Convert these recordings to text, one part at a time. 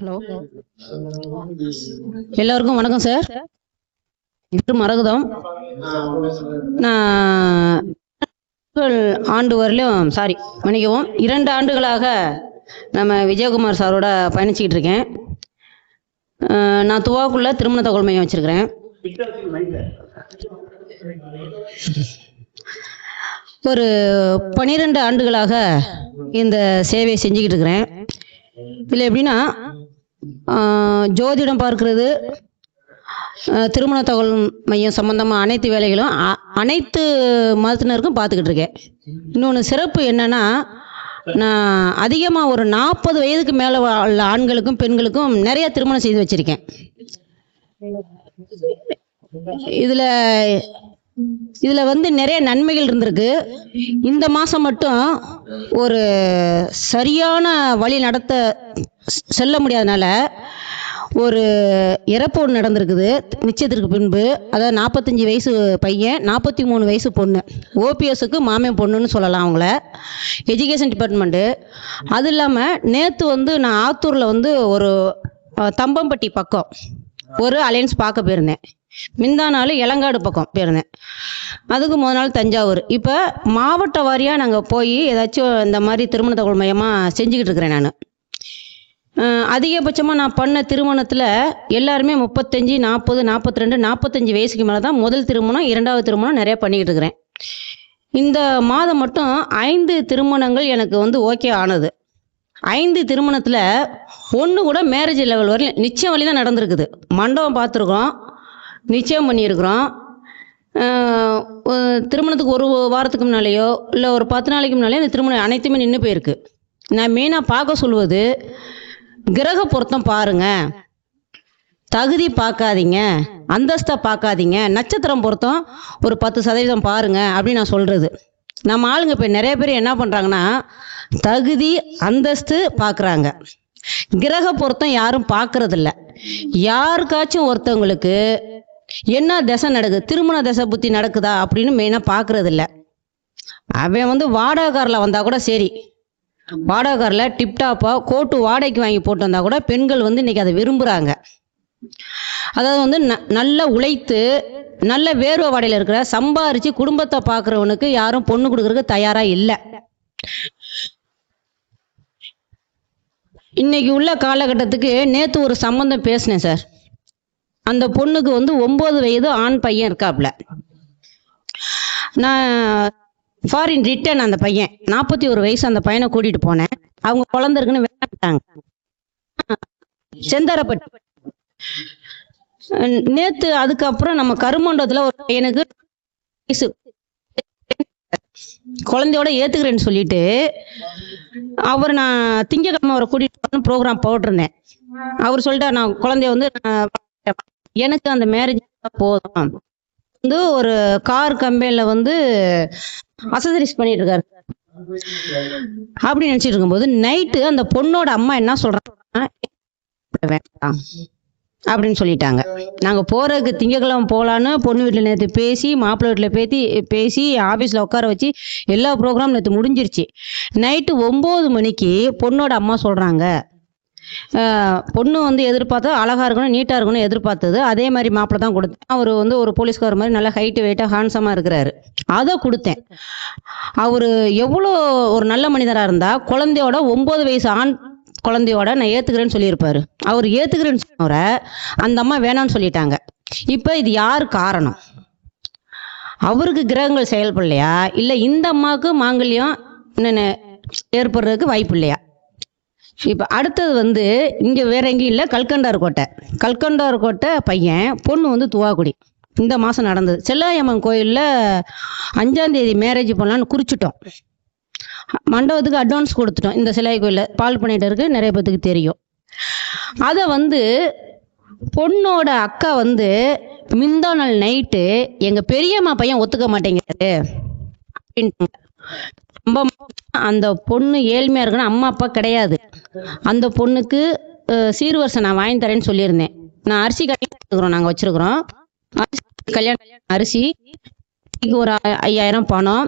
Hello, எல்லாருக்கும் வணக்கம் sir. இது மரகதம். நான் ஆண்டு வரலையும் மன்னிக்கவும் 2 ஆண்டுகளாக நம்ம விஜயகுமார் சாரோட பயணிச்சுக்கிட்டு இருக்கேன். நான் துவாக்குள்ள திருமண தகவல் மையம் வச்சிருக்கிறேன். ஒரு 12 ஆண்டுகளாக இந்த சேவையை செஞ்சுக்கிட்டு இருக்கிறேன். இதில் எப்படின்னா, ஜோதிடம் பார்க்கறது, திருமண தகவல் மையம் சம்பந்தமாக அனைத்து வேலைகளும் அனைத்து மதத்தினருக்கும் பார்த்துக்கிட்டு இருக்கேன். இன்னொன்று சிறப்பு என்னன்னா, நான் அதிகமாக ஒரு 40 வயதுக்கு மேலே உள்ள ஆண்களுக்கும் பெண்களுக்கும் நிறைய திருமணம் செய்து வச்சிருக்கேன். இதில் வந்து நிறைய நன்மைகள் இருந்திருக்கு. இந்த மாதம் மட்டும் ஒரு சரியான வழி நடத்த செல்ல முடியாதனால ஒரு இறப்பு ஒன்று நடந்திருக்குது. நிச்சயத்திற்கு பின்பு, அதாவது 45 வயசு பையன், 43 வயசு பொண்ணு. ஓபிஎஸ்க்கு மாமன் பொண்ணுன்னு சொல்லலாம் அவங்கள. Education department. அது இல்லாமல் நேற்று வந்து நான் ஆத்தூரில் வந்து ஒரு தம்பம்பட்டி பக்கம் ஒரு அலையன்ஸ் பார்க்க போயிருந்தேன். முந்தா நாள் இளங்காடு பக்கம் போயிருந்தேன். அதுக்கு முதல் நாள் தஞ்சாவூர். இப்போ மாவட்ட வாரியாக நாங்கள் போய் ஏதாச்சும் இந்த மாதிரி திருமண தகவல் மையமாக செஞ்சுக்கிட்டு இருக்கிறேன். நான் அதிகபட்சமாக நான் பண்ண திருமணத்தில் எல்லாருமே 35, 40, 42, 45 வயசுக்கு மேலே தான் முதல் திருமணம், 2வது திருமணம் நிறையா பண்ணிக்கிட்டு இருக்கிறேன். இந்த மாதம் மட்டும் 5 திருமணங்கள் எனக்கு வந்து ஓகே ஆனது. 5 திருமணத்தில் ஒன்று கூட மேரேஜ் லெவல் வரையும் நிச்சயம் வழி தான் நடந்திருக்குது. மண்டபம் பார்த்துருக்கோம், நிச்சயம் பண்ணியிருக்கிறோம். திருமணத்துக்கு ஒரு வாரத்துக்கு முன்னாலேயோ இல்லை ஒரு 10 நாளைக்கு முன்னாலே இந்த திருமணம் அனைத்துமே நின்று போயிருக்கு. நான் மெயினாக பார்க்க சொல்வது, கிரக பொருத்தம் பாருங்க, தகுதி பார்க்காதீங்க, அந்தஸ்தை பார்க்காதீங்க, நட்சத்திரம் பொருத்தம் ஒரு 10% பாருங்க அப்படின்னு நான் சொல்றது. நம்ம ஆளுங்க இப்போ நிறைய பேர் என்ன பண்ணுறாங்கன்னா, தகுதி அந்தஸ்து பார்க்குறாங்க, கிரக பொருத்தம் யாரும் பார்க்கறதில்ல. யாருக்காச்சும் ஒருத்தவங்களுக்கு என்ன தசை நடக்குது, திருமண தசை புத்தி நடக்குதா அப்படின்னு மெயினாக பார்க்கறதில்ல. அவன் வந்து வாடகை காரில் வந்தால் கூட சரி, வாடகை காரில் டிப்டாப்பாக கோட்டு வாடகைக்கு வாங்கி போட்டு வந்தால் கூட பெண்கள் வந்து இன்னைக்கு அதை விரும்புகிறாங்க. அதாவது வந்து நல்ல உழைத்து நல்ல வேர்வை வாடையில் இருக்கிற சம்பாரித்து குடும்பத்தை பார்க்குறவனுக்கு யாரும் பொண்ணு கொடுக்கறதுக்கு தயாராக இல்லை. இன்னைக்கு உள்ள காலகட்டத்துக்கு நேற்று ஒரு சம்பந்தம் பேசினேன் சார். அந்த பொண்ணுக்கு வந்து 9 வயது ஆண் பையன் இருக்காப்புல. நான் ஃபாரின் ரிட்டர்ன் அந்த பையன் 41 வயசு அந்த பையனை கூட்டிட்டு போனேன். அவங்க குழந்தை இருக்குன்னு வேண்டாங்க. செந்தாரப்பட்டு நேத்து அதுக்கப்புறம் நம்ம கருமண்டத்துல ஒரு பையனுக்கு வயசு குழந்தையோட ஏத்துக்கிறேன்னு சொல்லிட்டு அவர், நான் திங்கக்கிழமை அவரை கூட்டிட்டு ப்ரோக்ராம் போட்டிருந்தேன். அவர் சொல்லிட்டார், நான் குழந்தைய வந்து எனக்கு அந்த மேரேஜ் போதும் வந்து ஒரு கார் கம்பெனில வந்து அசசரிஸ் பண்ணிட்டு இருக்காரு அப்படின்னு நினைச்சிட்டு இருக்கும்போது நைட்டு அந்த பொண்ணோட அம்மா என்ன சொல்றாங்க, வேண்டாம் அப்படின்னு சொல்லிட்டாங்க. நாங்கள் போறதுக்கு திங்கக்கிழமை போகலான்னு பொண்ணு வீட்டில் நேற்று பேசி, மாப்பிள்ளை வீட்டில் பேசி ஆஃபீஸில் உட்கார வச்சு எல்லா ப்ரோக்ராம் நேற்று முடிஞ்சிருச்சு. நைட்டு 9 மணிக்கு பொண்ணோட அம்மா சொல்கிறாங்க, பொண்ணு வந்து எதிர்பார்த்தா அழகாக இருக்கணும், நீட்டாக இருக்கணும் எதிர்பார்த்தது, அதே மாதிரி மாப்பிள்ளை தான் கொடுத்தேன். அவர் வந்து ஒரு போலீஸ்கார் மாதிரி நல்லா ஹைட்டு வெயிட்டாக ஹான்சமாக இருக்கிறாரு, அதை கொடுத்தேன். அவர் எவ்வளோ ஒரு நல்ல மனிதராக இருந்தால் குழந்தையோட 9 வயசு ஆண் குழந்தையோட நான் ஏத்துக்கிறேன்னு சொல்லியிருப்பாரு. அவர் ஏத்துக்கிறேன்னு சொன்னவரை அந்த அம்மா வேணான்னு சொல்லிட்டாங்க. இப்ப இது யார் காரணம்? அவருக்கு கிரகங்கள் செயல்படலையா, இல்ல இந்த அம்மாவுக்கு மாங்கல்யம் ஏற்படுறதுக்கு வாய்ப்பு இல்லையா? இப்ப அடுத்தது வந்து இங்க வேற எங்கேயும் இல்லை, கல்கண்டார் கோட்டை பையன், பொண்ணு வந்து துவாக்குடி. இந்த மாசம் நடந்தது. செல்லாயம்மன் கோயில்ல 5ஆம் தேதி மேரேஜ் பண்ணலான்னு குறிச்சிட்டோம். மண்டபத்துக்கு அட்வான்ஸ் கொடுத்துட்டோம். இந்த சிலை கோயிலில் பால் பண்ணிட்டு இருக்கு, நிறைய பேத்துக்கு தெரியும். அதை வந்து பொண்ணோட அக்கா வந்து முந்தா நாள் நைட்டு எங்க பெரியம்மா பையன் ஒத்துக்க மாட்டேங்கிறாரு அப்படின்ட்டு. அந்த பொண்ணு ஏழ்மையா இருக்குன்னு அம்மா அப்பா கிடையாது. அந்த பொண்ணுக்கு சீர்வரிசை நான் வாங்கி தரேன்னு சொல்லியிருந்தேன். நான் அரிசி கல்யாணம் நாங்கள் வச்சிருக்கிறோம். அரிசி ஒரு 5000 பணம்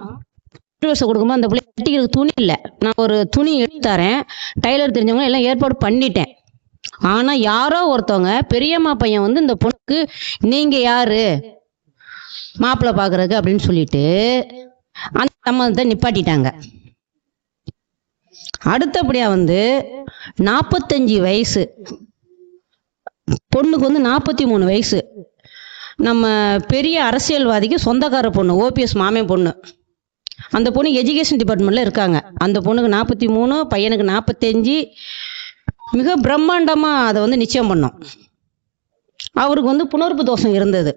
வருஷம் கொடுக்கும்போது அந்த பிள்ளை கட்டிக்கிறதுக்கு துணி இல்லை. நான் ஒரு துணி எடுத்து தரேன், டைலர் தெரிஞ்சவங்க எல்லாம் ஏற்பாடு பண்ணிட்டேன். ஆனா யாரோ ஒருத்தவங்க பெரியம்மா பையன் வந்து இந்த பொண்ணுக்கு நீங்க யாரு மாப்பிள்ளை பாக்குறதுக்கு அப்படின்னு சொல்லிட்டு அந்த சம்மதத்தை நிப்பாட்டிட்டாங்க. அடுத்தபடியா வந்து 45 வயசு பொண்ணுக்கு வந்து 43 வயசு, நம்ம பெரிய அரசியல்வாதிக்கு சொந்தக்கார பொண்ணு, ஓபிஎஸ் மாமன் பொண்ணு. அந்த பொண்ணு எஜுகேஷன் டிபார்ட்மெண்ட்ல இருக்காங்க. அந்த பொண்ணுக்கு 43, பையனுக்கு 45. மிக பிரம்மாண்டமா அதை வந்து நிச்சயம் பண்ணோம். அவருக்கு வந்து புணர்ப்பு தோஷம் இருந்தது.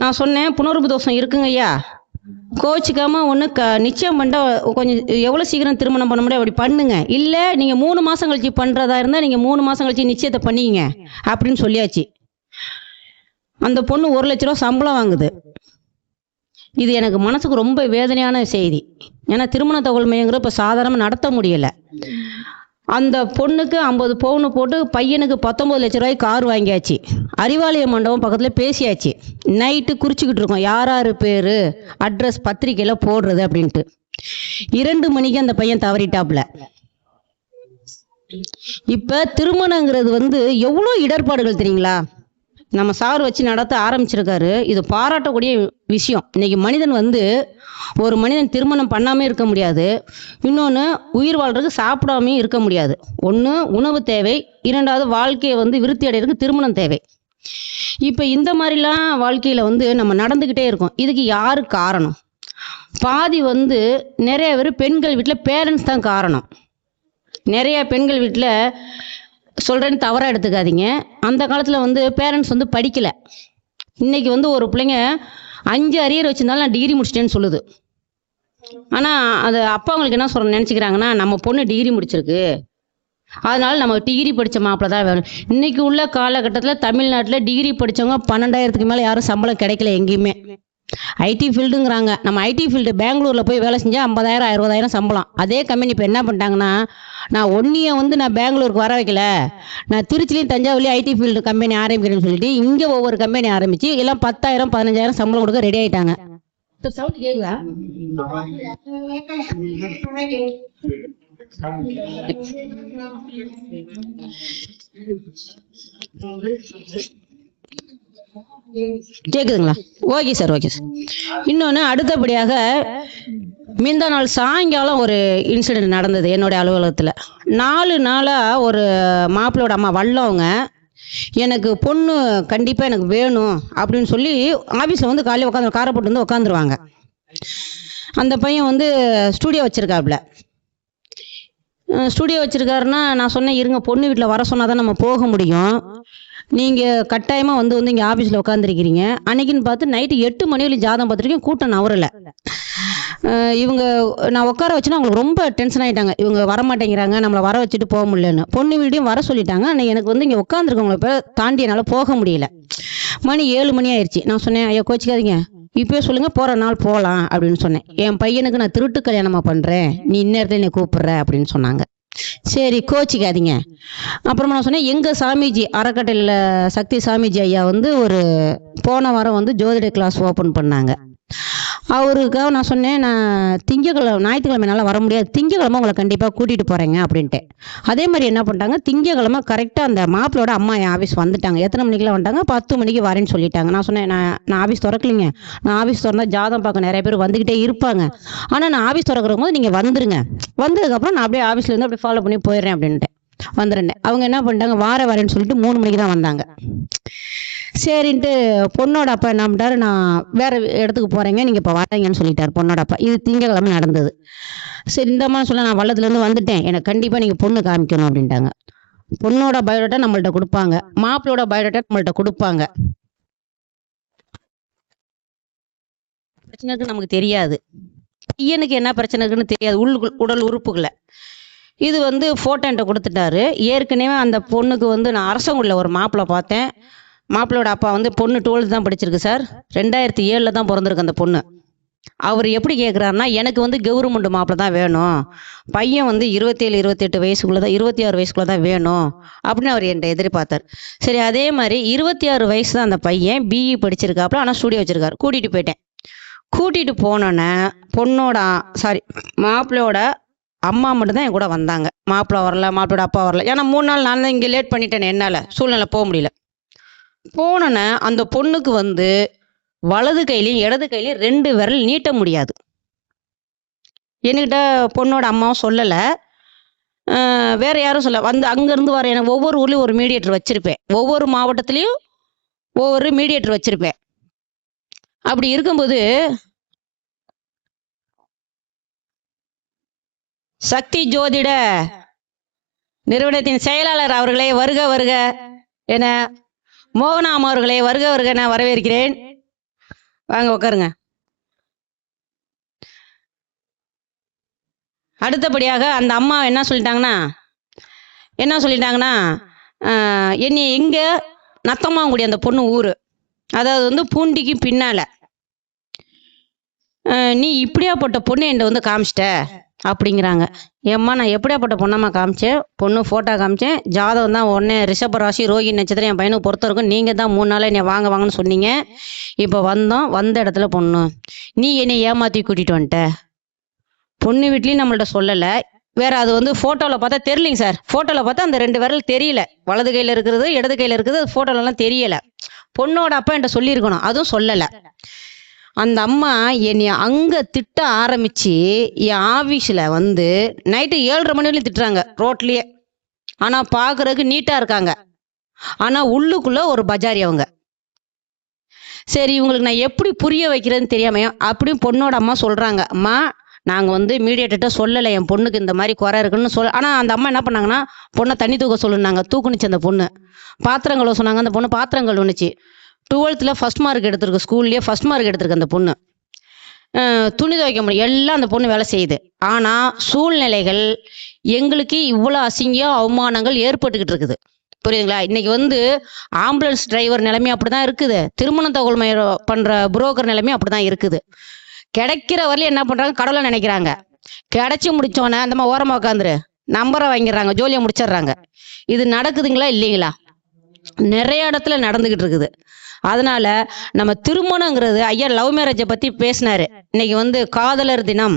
நான் சொன்னேன், புணர்ப்பு தோஷம் இருக்குங்க ஐயா, கோச்சிக்காம ஒன்று நிச்சயம் பண்ணிட்டா கொஞ்சம் எவ்வளோ சீக்கிரம் திருமணம் பண்ண முடியும் அப்படி பண்ணுங்க, இல்லை நீங்கள் 3 மாதம் கழிச்சு பண்ணுறதா இருந்தால் நீங்கள் 3 மாதம் கழிச்சு நிச்சயத்தை பண்ணிங்க அப்படின்னு சொல்லியாச்சு. அந்த பொண்ணு 1 லட்ச ரூபா சம்பளம் வாங்குது. இது எனக்கு மனசுக்கு ரொம்ப வேதனையான செய்தி. ஏன்னா திருமண தகவல் மையங்கிற இப்போ சாதாரணமாக நடத்த முடியலை. அந்த பொண்ணுக்கு 50 பவுன் போட்டு பையனுக்கு 19 லட்ச ரூபாய்க்கு கார் வாங்கியாச்சு. அறிவாலய மண்டபம் பக்கத்தில் பேசியாச்சு. நைட்டு குறிச்சிக்கிட்டு இருக்கோம் யார் யார் பேர் அட்ரஸ் பத்திரிக்கையில் போடுறது அப்படின்ட்டு. 2 மணிக்கு அந்த பையன் தவறிட்டாப்புல. இப்போ திருமணங்கிறது வந்து எவ்வளோ இடர்பாடுகள் தெரியுங்களா? நம்ம சார் வச்சு நடத்த ஆரம்பிச்சிருக்காரு. இது பாராட்டக்கூடிய விஷயம். இன்னைக்கு மனிதன் வந்து ஒரு மனிதன் திருமணம் பண்ணாமல் இருக்க முடியாது, இன்னொன்று உயிர் வாழ்றதுக்கு சாப்பிடாமையும் இருக்க முடியாது. ஒன்று உணவு தேவை, 2வது வாழ்க்கையை வந்து விருத்தி அடைகிறதுக்கு திருமணம் தேவை. இப்போ இந்த மாதிரிலாம் வாழ்க்கையில் வந்து நம்ம நடந்துக்கிட்டே இருக்கோம். இதுக்கு யாரு காரணம்? பாதி வந்து நிறைய பேர் பெண்கள் வீட்டில் பேரண்ட்ஸ் தான் காரணம். நிறைய பெண்கள் வீட்டில் சொல்கிறேன்னு தவறாக எடுத்துக்காதீங்க. அந்த காலத்தில் வந்து பேரண்ட்ஸ் வந்து படிக்கலை. இன்னைக்கு வந்து ஒரு பிள்ளைங்க 5 அரியர் வச்சிருந்தாலும் நான் டிகிரி முடிச்சிட்டேன்னு சொல்லுது. ஆனால் அது அப்பா அவங்களுக்கு என்ன நினச்சிக்கிறாங்கன்னா, நம்ம பொண்ணு டிகிரி முடிச்சிருக்கு, அதனால நம்ம டிகிரி படித்த மாப்பிள்ளை தான் வேணும். இன்னைக்கு உள்ள காலகட்டத்தில் தமிழ்நாட்டில் டிகிரி படித்தவங்க 12,000க்கு மேலே யாரும் சம்பளம் கிடைக்கல எங்கேயுமே. ஐடி ஃபீல்டுங்கிறாங்க. நம்ம ஐடி ஃபீல்டு பெங்களூரில் போய் வேலை செஞ்சால் 50,000 60,000 சம்பளம். அதே கம்பெனி இப்போ என்ன பண்ணிட்டாங்கன்னா, நான் ஒன்றியை வந்து நான் பெங்களூருக்கு வர வைக்கல, நான் திருச்சிலையும் தஞ்சாவூர்லேயும் ஐடி ஃபீல்டு கம்பெனி ஆரம்பிக்கிறேன்னு சொல்லிட்டு இங்கே ஒவ்வொரு கம்பெனி ஆரம்பித்து எல்லாம் 10,000 15,000 சம்பளம் கொடுக்க ரெடி ஆகிட்டாங்க. சவுண்ட் கேக்குதா? கேக்குதுங்களா? Okay sir, okay sir. இன்னொன்று அடுத்தபடியாக முந்தா நாள் சாயங்காலம் ஒரு இன்சிடென்ட் நடந்தது என்னுடைய அலுவலகத்தில். 4 நாளாக ஒரு மாப்பிள்ளையோட அம்மா வல்லவங்க எனக்கு பொண்ணு கண்டிப்பாக எனக்கு வேணும் அப்படின்னு சொல்லி ஆஃபீஸில் வந்து காலையில் உட்காந்து காரை போட்டு வந்து உட்காந்துருவாங்க. அந்த பையன் வந்து ஸ்டூடியோ வச்சுருக்காப்புல. ஸ்டூடியோ வச்சுருக்காருன்னா நான் சொன்னேன், இருங்க பொண்ணு வீட்டில் வர சொன்னால் தான் நம்ம போக முடியும், நீங்கள் கட்டாயமாக வந்து இங்கே ஆஃபீஸில் உட்காந்துருக்கிறீங்க. அன்னைக்குன்னு பார்த்து நைட்டு 8 மணி வரைக்கும் ஜாதகம் பார்த்துருக்கேன், கூட்டம் நவரலை. இவங்க நான் உட்கார வச்சுன்னா அவங்களுக்கு ரொம்ப டென்ஷன் ஆகிட்டாங்க. இவங்க வரமாட்டேங்கிறாங்க, நம்மளை வர வச்சுட்டு போக முடியலன்னு. பொண்ணு வீட்டையும் வர சொல்லிட்டாங்க. அன்னைக்கு எனக்கு வந்து இங்கே உட்காந்துருக்கவங்கள பேர் தாண்டி என்னால் போக முடியல. மணி 7 மணி ஆயிடுச்சு. நான் சொன்னேன், ஐயோ கோச்சிக்காதீங்க, இப்போயே சொல்லுங்கள் போகிற நாள் போகலாம் அப்படின்னு சொன்னேன். என் பையனுக்கு நான் திருட்டு கல்யாணமாக பண்ணுறேன், நீ இந்நேரத்தில் என்னை கூப்பிட்ற அப்படின்னு சொன்னாங்க. சரி கோச்சிக்காதீங்க. அப்புறமா நான் சொன்னேன், எங்கள் சாமிஜி அறக்கட்டளையில் சக்தி சாமிஜி ஐயா வந்து ஒரு போன வாரம் வந்து ஜோதிட கிளாஸ் ஓப்பன் பண்ணாங்க. அவருக்காக நான் சொன்னேன், நான் ஞாயிற்றுக்கிழமை என்னால் வர முடியாது, திங்கக்கிழமை உங்களை கண்டிப்பாக கூட்டிகிட்டு போகிறேங்க அப்படின்ட்டு. அதே மாதிரி என்ன பண்ணிட்டாங்க, திங்கக்கிழமை கரெக்டாக அந்த மாப்பிளோட அம்மா என் ஆஃபீஸ் வந்துட்டாங்க. எத்தனை மணிக்கெலாம் வந்துட்டாங்க? 10 மணிக்கு வரேன்னு சொல்லிட்டாங்க. நான் சொன்னேன், நான் ஆஃபீஸ் திறக்கலைங்க, நான் ஆஃபீஸ் திறந்தால் ஜாதகம் பார்க்க நிறைய பேர் வந்துக்கிட்டே இருப்பாங்க, ஆனால் நான் ஆஃபீஸ் திறக்கிற போது நீங்கள் வந்துருங்க, வந்ததுக்கப்புறம் நான் அப்படியே ஆஃபீஸ்லேருந்து அப்படியே ஃபாலோ பண்ணி போயிடுறேன் அப்படின்ட்டு வந்துடுறேன். அவங்க என்ன பண்ணிட்டாங்க, வரேன்னு சொல்லிட்டு 3 மணிக்கு தான் வந்தாங்க. சரின்ட்டு பொண்ணோட அப்பா என்ன பண்ணிட்டாரு, நான் வேற இடத்துக்கு போகிறேங்க, நீங்கள் இப்போ வரீங்கன்னு சொல்லிட்டார் பொண்ணோட அப்பா. இது திங்கக்கிழமை நடந்தது. சரி இந்த அம்மா சொல்ல, நான் வள்ளத்துலேருந்து வந்துட்டேன், எனக்கு கண்டிப்பாக நீங்கள் பொண்ணு காமிக்கணும் அப்படின்ட்டாங்க. பொண்ணோட பயோடேட்டா நம்மள்ட்ட கொடுப்பாங்க, மாப்பிளோட பயோடேட்டா நம்மள்ட்ட கொடுப்பாங்க. பிரச்சனை இருக்குன்னு நமக்கு தெரியாது, பையனுக்கு என்ன பிரச்சனை இருக்குன்னு தெரியாது, உடல் உறுப்புகளை. இது வந்து ஃபோட்டோ என்கிட்ட கொடுத்துட்டாரு. ஏற்கனவே அந்த பொண்ணுக்கு வந்து நான் அரசங்குடியில் ஒரு மாப்பிள்ளை பார்த்தேன். மாப்பிள்ளையோட அப்பா வந்து பொண்ணு 12th தான் படிச்சிருக்கு சார், 2007 தான் பிறந்திருக்கு அந்த பொண்ணு. அவர் எப்படி கேட்குறாருன்னா, எனக்கு வந்து கவர்மெண்ட் மாப்பிள்ளை தான் வேணும், பையன் வந்து 27 28 வயசுக்குள்ளே தான் 26 வயசுக்குள்ளே தான் வேணும் அப்படின்னு அவர் என்கிட்ட எதிர்பார்த்தார். சரி அதே மாதிரி 26 வயசு தான் அந்த பையன், பிஇ படிச்சிருக்காப்புல, ஆனால் ஸ்டூடியோ வச்சிருக்காரு. கூட்டிகிட்டு போயிட்டேன். கூட்டிகிட்டு போனோன்னே மாப்பிள்ளையோட அம்மா மட்டும்தான் என் கூட வந்தாங்க. மாப்பிள்ளை வரல, மாப்பிளோட அப்பா வரல. ஏன்னா 3 நாள் நான் தான் இங்கே லேட் பண்ணிட்டேனே என்னால், சூழ்நிலை போக முடியல. போனோன்னே அந்த பொண்ணுக்கு வந்து வலது கையிலையும் இடது கையிலையும் 2 விரல் நீட்ட முடியாது. என்கிட்ட பொண்ணோட அம்மாவும் சொல்லலை, வேற யாரும் சொல்ல. வந்து அங்கேருந்து வர எனக்கு ஒவ்வொரு ஊர்லேயும் ஒரு மீடியேட்டர் வச்சுருப்பேன். ஒவ்வொரு மாவட்டத்துலேயும் ஒவ்வொரு மீடியேட்டர் வச்சுருப்பேன். அப்படி இருக்கும்போது சக்தி ஜோதிட நிறுவனத்தின் செயலாளர் அவர்களே வருக வருக என, மோகனாம் அவர்களே வருக வருக என வரவேற்கிறேன். வாங்க உட்காருங்க. அடுத்தபடியாக அந்த அம்மா என்ன சொல்லிட்டாங்கன்னா என்னை இங்கே நத்தமாங்குடி அந்த பொண்ணு ஊர், அதாவது வந்து பூண்டிக்கு பின்னால், நீ இப்படியாப்பட்ட பொண்ணு என்கிட்ட வந்து காமிச்சிட்ட அப்படிங்கிறாங்க. ஏம்மா நான் எப்படியாப்பட்ட பொண்ணம்மா காமிச்சேன்? பொண்ணு ஃபோட்டோ காமிச்சேன், ஜாதகம் தான் உடனே ரிஷப ராசி ரோஹிணி நட்சத்திரம் என் பையனுக்கு பொறுத்த இருக்கும். நீங்கள் தான் 3 நாள் என்னை வாங்க வாங்கன்னு சொன்னீங்க. இப்போ வந்தோம், வந்த இடத்துல பொண்ணு, நீ என்னை ஏமாற்றி கூட்டிகிட்டு வந்துட்ட. பொண்ணு வீட்லேயும் நம்மள்ட்ட சொல்லலை. வேற அது வந்து ஃபோட்டோவில் பார்த்தா தெரியலைங்க சார். ஃபோட்டோவில் பார்த்தா அந்த 2 விரல் தெரியல, வலது கையில் இருக்கிறது இடது கையில் இருக்கிறது, அது ஃபோட்டோலலாம் தெரியலை. பொண்ணோட அப்பா என்கிட்ட சொல்லியிருக்கணும், அதுவும் சொல்லலை. அந்த அம்மா என்னை அங்கே திட்ட ஆரம்பித்து என் ஆஃபீஸில் வந்து நைட்டு 7:30 மணி வரையும் திட்டுறாங்க ரோட்லேயே. ஆனால் பார்க்குறதுக்கு நீட்டாக இருக்காங்க, ஆனால் உள்ளுக்குள்ளே ஒரு பஜாரி அவங்க. சரி இவங்களுக்கு நான் எப்படி புரிய வைக்கிறதுன்னு தெரியாமல் அப்படியும் பொண்ணோட அம்மா சொல்கிறாங்க, அம்மா நாங்கள் வந்து மீடியேட்டர்கிட்ட சொல்லலை என் பொண்ணுக்கு இந்த மாதிரி குறை இருக்குன்னு சொல்ல. ஆனால் அந்த அம்மா என்ன பண்ணாங்கன்னா, பொண்ணை தண்ணி தூக்க சொல்லுனாங்க. தூக்குனுச்சு அந்த பொண்ணு. பாத்திரம் கழுவ சொன்னாங்க, அந்த பொண்ணு பாத்திரம் கழுவுனுச்சு. 12th ஃபர்ஸ்ட் மார்க் எடுத்திருக்கு, ஸ்கூல்லேயே ஃபர்ஸ்ட் மார்க் எடுத்திருக்கு அந்த பொண்ணு. துணி துவைக்க முடியும், எல்லாம் அந்த பொண்ணு வேலை செய்யுது. ஆனால் சூழ்நிலைகள் எங்களுக்கு இவ்வளோ அசிங்கம் அவமானங்கள் ஏற்பட்டுக்கிட்டு இருக்குது, புரியுதுங்களா? இன்னைக்கு வந்து ஆம்புலன்ஸ் டிரைவர் நிலைமை அப்படி தான் இருக்குது, திருமண தகவல் பண்ணுற புரோக்கர் நிலைமை அப்படி தான் இருக்குது. கிடைக்கிற வரலையும் என்ன பண்ணுறாங்க, கடவுளை நினைக்கிறாங்க. கிடைச்சி முடிச்சோன்னே அந்தம்மா ஓரமாக உட்காந்துரு நம்பரை வாங்கிடுறாங்க, ஜோலியை முடிச்சிடுறாங்க. இது நடக்குதுங்களா இல்லைங்களா? நிறைய இடத்துல நடந்துக்கிட்டு இருக்குது. அதனால நம்ம திருமணங்கிறது, ஐயா லவ் மேரேஜை பற்றி பேசினாரு. இன்னைக்கு வந்து காதலர் தினம்.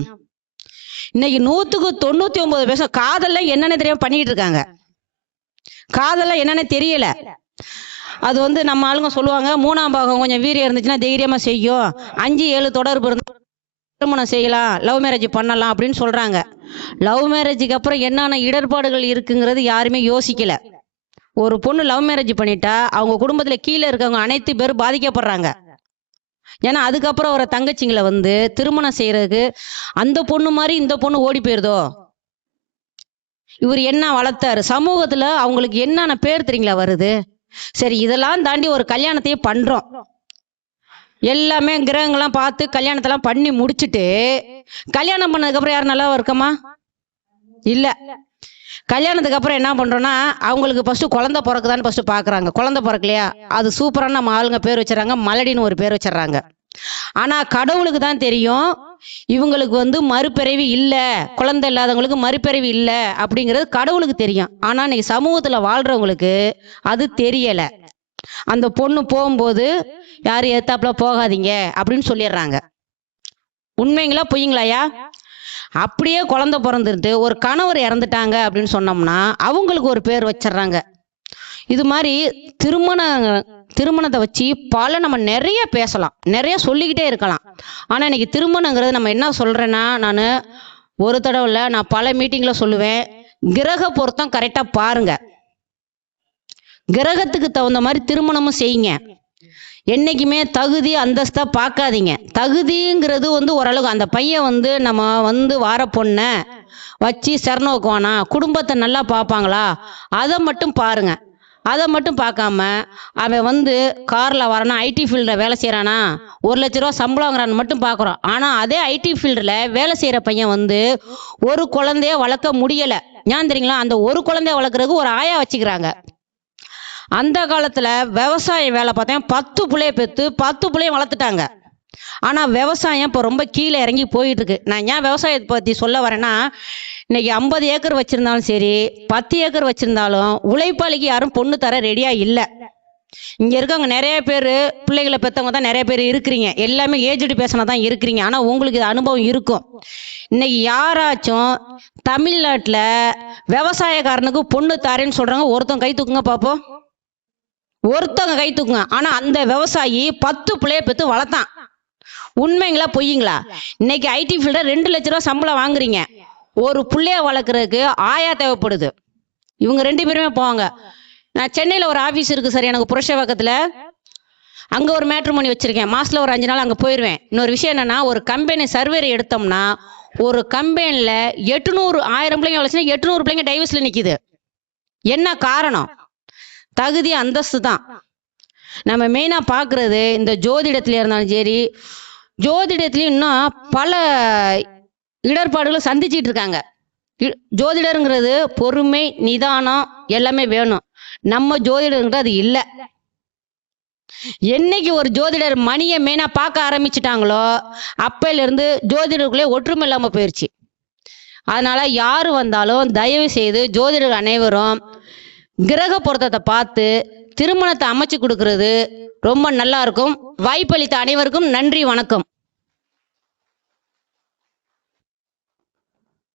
இன்னைக்கு 100க்கு 99% காதல்லாம் என்னென்ன தெரியாம பண்ணிக்கிட்டு இருக்காங்க. காதல்லாம் என்னென்ன தெரியல. அது வந்து நம்ம ஆளுங்க சொல்லுவாங்க, 3ஆம் பாகம் கொஞ்சம் வீரியம் இருந்துச்சுன்னா தைரியமா செய்யும், 5, 7 தொடர்பு இருந்து திருமணம் செய்யலாம், லவ் மேரேஜ் பண்ணலாம் அப்படின்னு சொல்றாங்க. லவ் மேரேஜுக்கு அப்புறம் என்னென்ன இடர்பாடுகள் இருக்குங்கிறது யாருமே யோசிக்கல. ஒரு பொண்ணு லவ் மேரேஜ் பண்ணிட்டா அவங்க குடும்பத்துல கீழே இருக்கவங்க அனைத்து பேரும் பாதிக்கப்படுறாங்க. ஏன்னா அதுக்கப்புறம் ஒரு தங்கச்சிங்களை வந்து திருமணம் செய்யறதுக்கு அந்த பொண்ணு மாதிரி இந்த பொண்ணு ஓடி போயிருதோ. இவர் என்ன வளர்த்தாரு, சமூகத்துல அவங்களுக்கு என்னென்ன பேர் தெரியுங்களா வருது. சரி இதெல்லாம் தாண்டி ஒரு கல்யாணத்தையே பண்றோம், எல்லாமே கிரகங்கள்லாம் பார்த்து கல்யாணத்தெல்லாம் பண்ணி முடிச்சுட்டு, கல்யாணம் பண்ணதுக்கு அப்புறம் யாரும் நல்லா இருக்கமா இல்ல. கல்யாணத்துக்கு அப்புறம் என்ன பண்றோம்னா, அவங்களுக்கு ஃபர்ஸ்ட் குழந்தை பிறக்குதான்னு ஃபர்ஸ்ட் பாக்குறாங்க. குழந்தை பிறக்கலையா, அது சூப்பரான நம்ம ஆளுங்க பேர் வச்சிடறாங்க, மலடின்னு ஒரு பேர் வச்சிடறாங்க. ஆனா கடவுளுக்கு தான் தெரியும் இவங்களுக்கு வந்து மறுபிறவி இல்ல, குழந்தை இல்லாதவங்களுக்கு மறுபிறவி இல்ல அப்படிங்கிறது கடவுளுக்கு தெரியும். ஆனா இன்னைக்கு சமூகத்துல வாழ்றவங்களுக்கு அது தெரியல. அந்த பொண்ணு போகும்போது யாரும் ஏத்தாப்புல போகாதீங்க அப்படின்னு சொல்லிடுறாங்க. உண்மைங்களா பொய்ங்களாயா? அப்படியே குழந்தை பிறந்துட்டு ஒரு கணவர் இறந்துட்டாங்க அப்படின்னு சொன்னோம்னா அவங்களுக்கு ஒரு பேர் வச்சிடறாங்க. இது மாதிரி திருமணத்தை வச்சு நம்ம நிறைய பேசலாம், நிறைய சொல்லிக்கிட்டே இருக்கலாம். ஆனா இன்னைக்கு திருமணங்கிறது நம்ம என்ன சொல்றேன்னா, நான் ஒரு தடவை இல்லை, நான் பல மீட்டிங்ல சொல்லுவேன், கிரக பொருத்தம் கரெக்டா பாருங்க, கிரகத்துக்கு தகுந்த மாதிரி திருமணமும் செய்யுங்க. என்னைக்குமே தகுதி அந்தஸ்தா பார்க்காதீங்க. தகுதிங்கிறது வந்து ஓரளவுக்கு அந்த பையன் வந்து நம்ம வந்து வார பொண்ணை வச்சு சரணோக்குவானா, குடும்பத்தை நல்லா பார்ப்பாங்களா, அதை மட்டும் பாருங்க. அதை மட்டும் பார்க்காம அவன் வந்து காரில் வரானா, ஐடி ஃபீல்டில் வேலை செய்கிறானா, 1,00,000 ரூபா சம்பளம் வாங்குறான்னு மட்டும் பார்க்குறோம். ஆனால் அதே ஐடி ஃபீல்டில் வேலை செய்கிற பையன் வந்து ஒரு குழந்தைய வளர்க்க முடியலை. ஏன் தெரியுங்களா? அந்த ஒரு குழந்தைய வளர்க்குறதுக்கு ஒரு ஆயா வச்சுக்கிறாங்க. அந்த காலத்துல விவசாயம் வேலை பார்த்தேன், 10 பிள்ளைய பெற்று 10 பிள்ளைய வளர்த்துட்டாங்க. ஆனா விவசாயம் இப்போ ரொம்ப கீழே இறங்கி போயிட்டு இருக்கு. நான் ஏன் விவசாயத்தை பத்தி சொல்ல வரேன்னா, இன்னைக்கு 50 ஏக்கர் வச்சிருந்தாலும் சரி, 10 ஏக்கர் வச்சிருந்தாலும் உழைப்பாளிக்கு யாரும் பொண்ணு தர ரெடியா இல்லை. இங்க இருக்கவங்க நிறைய பேர் பிள்ளைகளை பெற்றவங்க தான் நிறைய பேர் இருக்கிறீங்க. எல்லாமே ஏஜ்டு பேசினா தான் இருக்கிறீங்க. ஆனா உங்களுக்கு இது அனுபவம் இருக்கும். இன்னைக்கு யாராச்சும் தமிழ்நாட்டுல விவசாயக்காரனுக்கு பொண்ணு தாரேன்னு சொல்றாங்க, ஒருத்தன் கை தூக்குங்க பாப்போம். ஒருத்தவங்க கை தூக்குங்க. ஆனா அந்த விவசாயி 10 பிள்ளைய பெத்து வளர்த்தான். உண்மைங்களா பொய்யுங்களா? இன்னைக்கு ஐடி ஃபீல்ட 2 லட்ச ரூபா சம்பளம் வாங்குறீங்க. ஒரு புள்ளைய வளர்க்கறதுக்கு ஆயா தேவைப்படுது. இவங்க 2 பேருமே போவாங்க. நான் சென்னையில ஒரு ஆபீஸ் இருக்கு சார் எனக்கு புரட்சிவாக்கத்துல. அங்க ஒரு மேட்ரிமோனி வச்சிருக்கேன். மாசத்துல ஒரு 5 நாள் அங்க போயிருவேன். இன்னொரு விஷயம் என்னன்னா, ஒரு கம்பெனி சர்வேரை எடுத்தோம்னா ஒரு கம்பெனில 800 1000 பிள்ளைங்க வளர்ச்சுன்னா 800 பிள்ளைங்க டைவர்ஸ்ல நிக்குது. என்ன காரணம்? தகுதி அந்தஸ்து தான். நம்ம மெயினா பார்க்கிறது இந்த ஜோதிடத்துல இருந்தாலும் சரி, ஜோதிடத்துலயும் இன்னும் பல இடர்பாடுகளை சந்திச்சிட்டு இருக்காங்க. ஜோதிடருங்கிறது பொறுமை, நிதானம் எல்லாமே வேணும். நம்ம ஜோதிடருங்கிறது அது இல்லை. என்னைக்கு ஒரு ஜோதிடர் மணியை மெயினா பார்க்க ஆரம்பிச்சுட்டாங்களோ அப்பையில இருந்து ஜோதிடருக்குள்ளே ஒற்றுமை இல்லாம போயிருச்சு. அதனால யாரு வந்தாலும் தயவு செய்து ஜோதிடர் அனைவரும் கிரக பொருத்தத்தை பார்த்து திருமணத்தை அமைச்சு கொடுக்கிறது ரொம்ப நல்லா இருக்கும். வாய்ப்பளித்த அனைவருக்கும் நன்றி, வணக்கம்.